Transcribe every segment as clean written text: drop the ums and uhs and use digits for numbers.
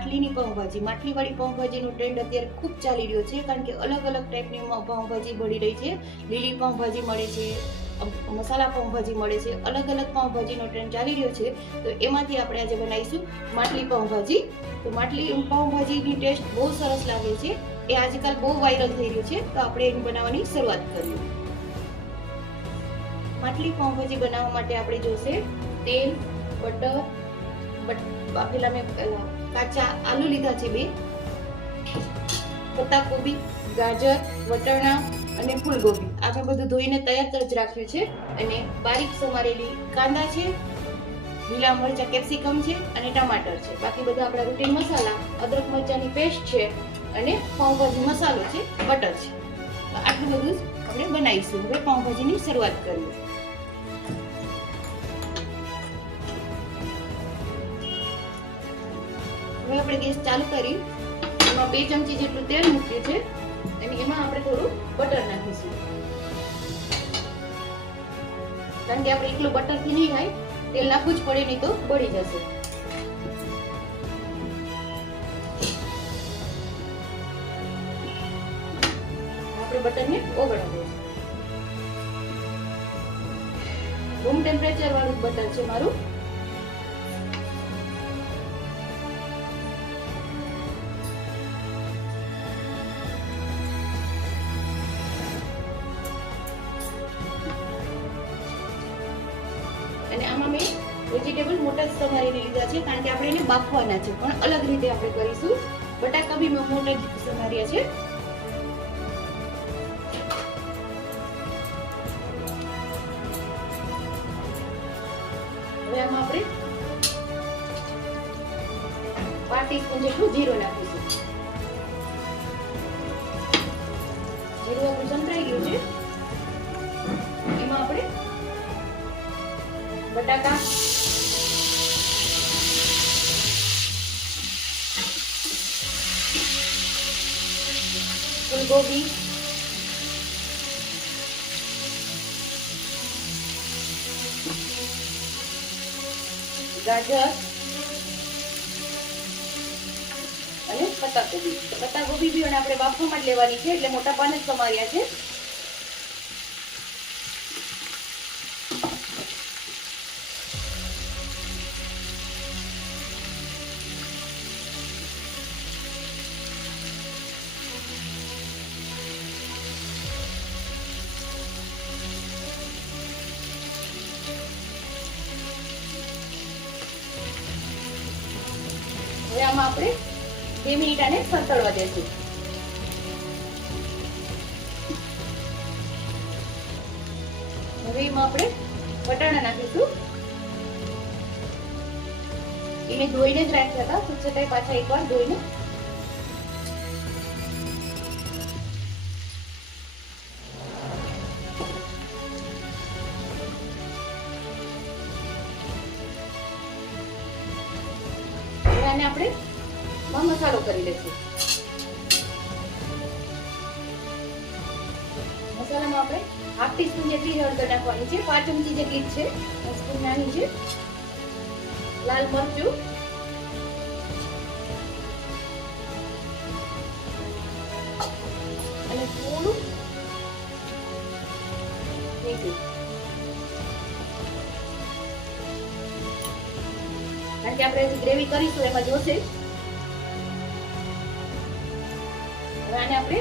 માટલીની pav bhaji, માટલીવાળી પાઉંભાજીનો trend અત્યારે ખૂબ ચાલી રહ્યો છે, કારણ કે અલગ અલગ ટાઈપની પાઉંભાજી મળી રહી છે. લીલી પાઉંભાજી મળે છે, મસાલા પાઉંભાજી મળે છે, અલગ અલગ પાઉંભાજીનો ટ્રેન્ડ ચાલી રહ્યો છે. તો એમાંથી આપણે આજે બનાવીશું માટલી પાઉંભાજી. તો માટલી પાઉંભાજીની ટેસ્ટ બહુ સરસ લાગે છે, એ આજકાલ બહુ વાયરલ થઈ રહ્યું છે. તો આપણે એની બનાવવાની શરૂઆત કરીએ. માટલી પાઉંભાજી બનાવવા માટે આપણે જોશે તેલ, બટર, બાફેલા મેં કાચા આલુ લીધા છે 2, પત્તાકોબી, ગાજર, વટાણા અને ફૂલગોબી. આપણે બધું ધોઈને તૈયાર જ રાખ્યું છે. અને બારીક સમારેલી કાંદા છે, લીલા મરચા, કેપ્સિકમ છે અને ટમાટર છે. બાકી બધા આપણા રૂટીન મસાલા, અદરક મરચાની પેસ્ટ છે અને પાઉંભાજી મસાલો છે, બટર છે. આટલું બધું આપણે બનાવીશું. હવે પાઉંભાજીની શરૂઆત કરીએ. હવે આપણે ગેસ ચાલુ કરી એમાં 2 ચમચી જેટલું તેલ મૂક્યું છે અને એમાં આપણે થોડું બટર નાખીશું, કારણ કે આપણે એકલું બટરથી નહીં થાય, તેલ નાખવું જ પડે, નહીં તો બળી જશે. આપણે બટરને ઓગળવા દઈશું. રૂમ ટેમ્પરેચર વાળું બટર છે મારું. અને આમાં મેં વેજીટેબલ મોટા જ સમારીને લીધા છે, કારણ કે આપણે એને બાફવાના છે, પણ અલગ રીતે આપણે કરીશું. બટાકા બી મેં મોટા જ સમાર્યા છે. હવે આમાં આપણે 5 ટીસ્પૂન જેટલું જીરું નાખીશું. જીરું આપણું સંતરાઈ ગયું છે. એમાં આપણે બટાકા, ફૂલગોબી, ગાજર અને પત્તાકોબી. પત્તાકોબી બી આપણે બાફવામાં જ લેવાની છે, એટલે મોટા પાન જ સમાર્યા છે. હવે આમાં આપણે 2 મિનિટ આને સંતળવા દેશું. હવે એમાં આપણે વટાણા નાખીશું. એ મેં ધોઈને જ રાખ્યા હતા, તો છતાંય પાછા એકવાર ધોઈને. આને આપણે મસાલો કરી લઈશું. મસાલામાં આપણે 1/2 ટીસ્પૂન જેટલી હળદર નાખવાની છે, 5 ચમચી જેટલી છે, સ્પૂન નાની છે. લાલ મરચું, અને થોડું મીઠું, કારણ કે આપણે ગ્રેવી કરીશું એમાં જોશે. હવે આને આપણે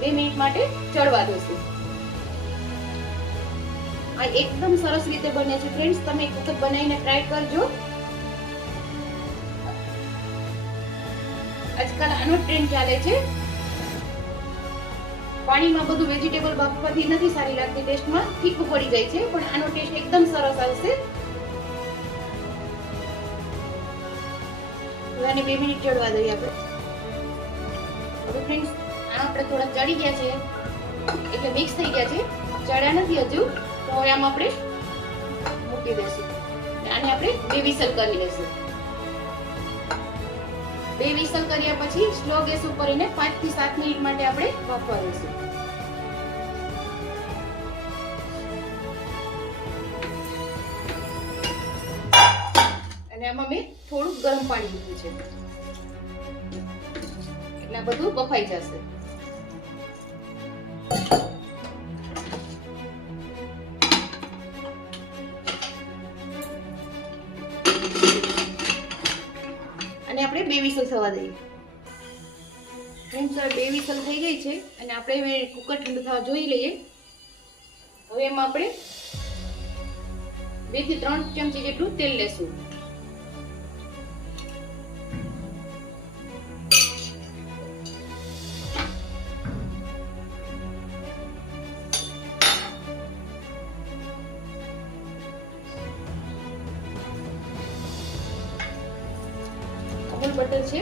2 મિનિટ માટે ચડવા દઈશું. આ એકદમ સરસ રીતે બને છે ફ્રેન્ડ્સ, તમે એક વખત બનાવીને ટ્રાય કરજો. આજકાલ આનો ટ્રેન્ડ ચાલે છે. પાણીમાં બધું વેજીટેબલ બાફવાથી નથી સારી લાગતી, ટેસ્ટમાં ફીકું પડી જાય છે, પણ આનો ટેસ્ટ એકદમ સરસ આવશે. આને 2 મિનિટ ચડવા દઈએ આપણે. હવે ફ્રેન્ડ્સ આ આપણે થોડા ચડી ગયા છે, એટલે મિક્સ થઈ ગયા છે, ચડ્યા નથી હજુ. તો હવે આમાં આપણે મૂકી દઈશું. આને આપણે 2 વિસલ કરી લઈશું. 2 વિસલ કર્યા પછી સ્લો ગેસ ઉપર એને 5 થી 7 મિનિટ માટે આપણે બાફવા દઈશું. અને આમાં મેં થોડું ગરમ પાણી મૂક્યું છે. બધું બફાઈ જશે. અને આપણે 2 વિસલ થવા દઈએ. ફ્રેન્ડ્સ, 2 વિસલ થઈ ગઈ છે અને આપણે કુકર ઠંડુ થવા જોઈ લઈએ. હવે એમાં આપણે 2 થી 3 ચમચી જેટલું તેલ લેશું. અમૂલ બટર છે.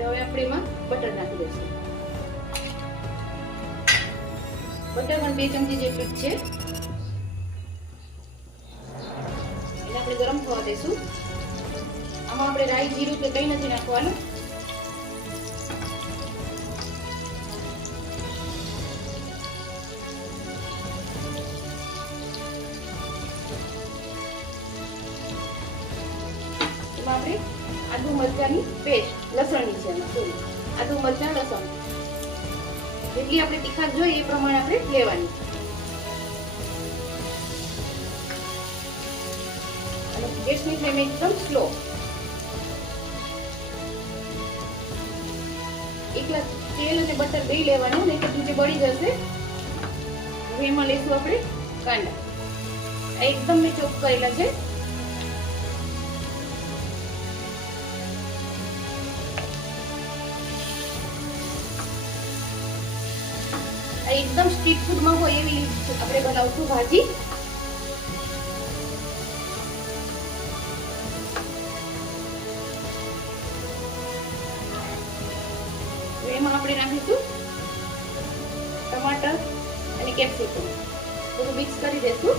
હવે આપણે એમાં બટર નાખી દઈશું. બટર પણ 2 ચમચી જેટલું છે. એને આપણે ગરમ થવા દઈશું. આમાં આપણે રાઈ જીરું કે કંઈ નથી નાખવાનું. એમાં આપણે આદુ મરચાંની પેસ્ટ, લસણની છે એમાં, સોરી, આદુ મરચાં લસણ જેટલી આપણે તીખાશ જોઈએ એ પ્રમાણે આપણે લેવાની. અને ગેસની ફ્લેમ એકદમ સ્લો. એકલા તેલ અને બટર બે લેવાનું, નહીં તો નીચે બળી જશે. હવે એમાં લઈશું આપણે કાંદા. આ એકદમ મેં ચોપ કરેલા છે. એકદમ સ્ટ્રીટ ફૂડમાં હોય એવી આપણે બનાવશું ભાજી. એમાં આપણે નાખીશું ટમાટર અને કેપ્સિકમ. બધું મિક્સ કરી દઈશું.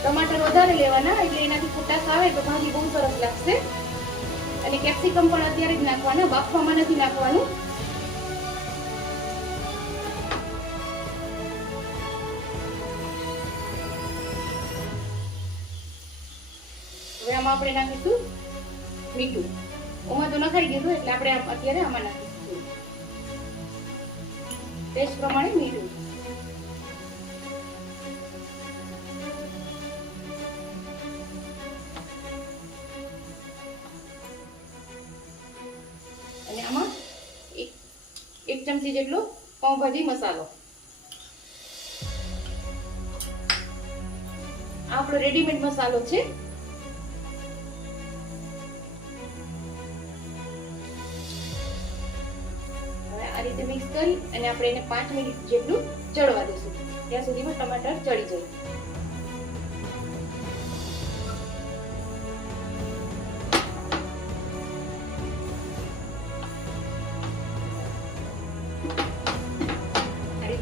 ટમાટર વધારે લેવાના, એટલે એનાથી ખટાશ આવે તો ભાજી બહુ સરસ લાગશે. અને કેપ્સિકમ પણ અત્યારે જ નાખવાના, બાફવામાં નથી નાખવાનું. હવે આમાં આપણે નાખીશું મીઠું. ઓમાં તો નખાઈ ગયું એટલે આપણે અત્યારે આમાં નાખીશું ટેસ્ટ પ્રમાણે મીઠું. અને આમાં એક ચમચી જેટલો પાઉંભાજી મસાલો. આ આપણો રેડીમેડ મસાલો છે. હવે આ રીતે મિક્સ કરી અને આપણે એને 5 મિનિટ જેટલું ચડવા દઈશું, ત્યાં સુધીમાં ટમાટર ચડી જાય.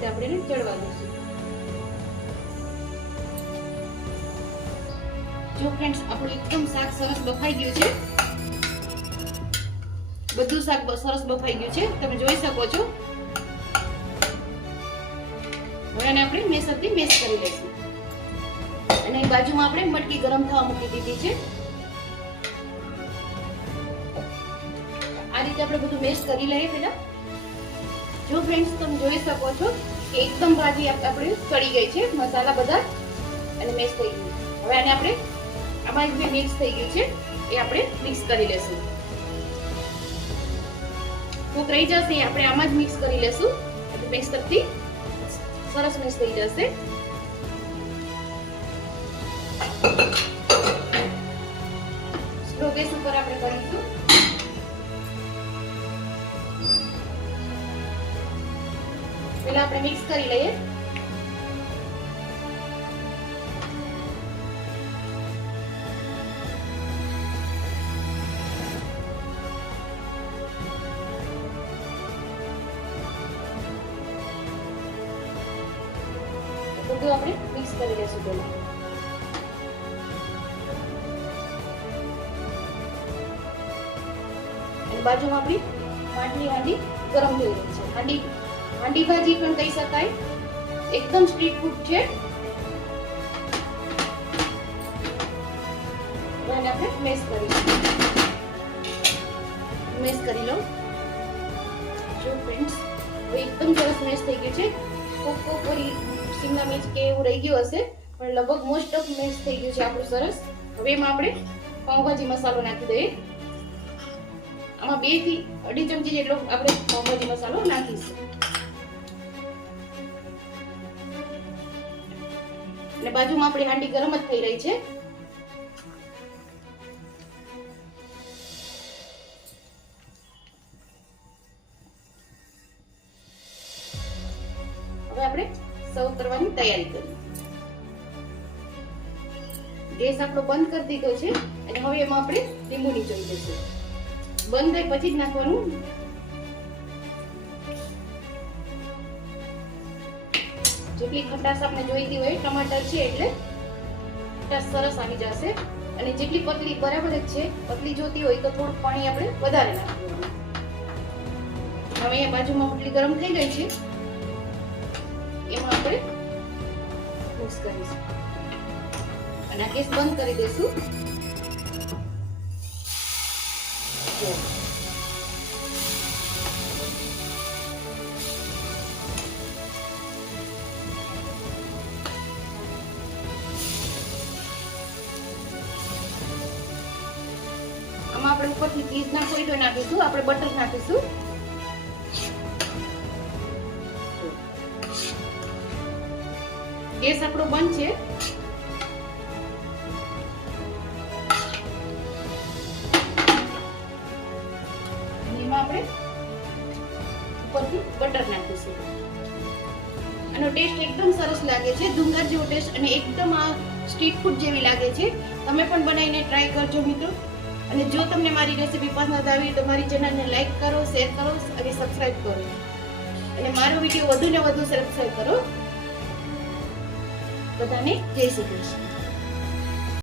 આપણે એને ચડવા દઈશું. જો ફ્રેન્ડ્સ, આપણું એકદમ શાક સરસ બફાઈ ગયું છે. બધું શાક સરસ બફાઈ ગયું છે, તમે જોઈ શકો છો. હવે આને આપણે મેસરથી મેશ કરી લઈશું. અને બાજુમાં આપણે મટકી ગરમ થવા મૂકી દીધી છે. આ રીતે આપણે બધું મેશ કરી લઈએ પહેલા. જો ફ્રેન્ડ્સ, તમે જોઈ શકો છો કે એકદમ ભાજી આપણી ચડી ગઈ છે. મસાલા બધા અને મેશ થઈ ગયું. હવે આને આપણે આમાં જે મિક્સ થઈ ગયું છે એ આપણે મિક્સ કરી લેશું. કૂક રહી જશે આપણે આમાં જ મિક્સ કરી લેશું, એટલે મિક્સરથી સરસ મિક્સ થઈ જશે. સ્લો ગેસ ઉપર આપણે કરીશું. પહેલા આપણે મિક્સ કરી લઈએ. બધું આપણે મિક્સ કરી લેશું પહેલા. અને બાજુમાં આપણી માટલી હાંડી ગરમ થઈ રહી છે. હાંડી ભાજી પણ કહી શકાય, એકદમ સ્ટ્રીટ ફૂડ છે. અને આપણે મેશ કરી લો. જો ફ્રેન્ડ્સ, હવે એકદમ સરસ મેશ થઈ ગયું છે. કોક વળી શિમલા મિર્ચ કે એવું રહી ગયું હશે, પણ લગભગ મોસ્ટ ઓફ મેશ થઈ ગયું છે આપણું સરસ. હવે એમાં આપણે પાઉંભાજી મસાલો નાખી દઈએ. આમાં 2 થી 2.5 ચમચી જેટલો આપણે પાઉંભાજી મસાલો નાખીશું. અને બાજુમાં આપણી હાંડી ગરમ જ થઈ રહી છે. હવે આપણે સર્વ કરવાની તૈયારી કરીએ. ગેસ આપણો બંધ કરી દીધો છે અને હવે એમાં આપણે લીંબુ નીચોવી દઈશું. બંધ થાય પછી જ નાખવાનું. જેટલી ખટાશ આપણે જોઈતી હોય, ટમાટર છે એટલે ખટાશ સરસ આવી જશે. અને જેટલી પતલી બરાબર જ છે, પતલી જોતી હોય તો થોડું પાણી આપણે વધારે નાખવાનું. હવે અહીંયા બાજુમાં રોટલી ગરમ થઈ ગઈ છે, એમાં આપણે મિક્સ કરીશું અને આ ગેસ બંધ કરી દઈશું. આમાં આપણે ઉપરથી ચીઝ નાખવું હોય તો નાખીશું. આપણે બટર નાખીશું. ગેસ આપણો બંધ છે. એમાં આપણે ઉપરથી બટર નાખીશું. આનો ટેસ્ટ એકદમ સરસ લાગે છે, ધુંગર જેવો ટેસ્ટ, અને એકદમ આ સ્ટ્રીટ ફૂડ જેવી લાગે છે. તમે પણ બનાવીને ટ્રાય કરજો મિત્રો. અને જો તમને મારી રેસીપી પસંદ આવી તો મારી ચેનલને લાઈક કરો, શેર કરો અને સબસ્ક્રાઇબ કરો. અને મારો વિડીયો વધુ ને વધુ સબસ્ક્રાઇબ કરો. બધાને જય શ્રી કૃષ્ણ.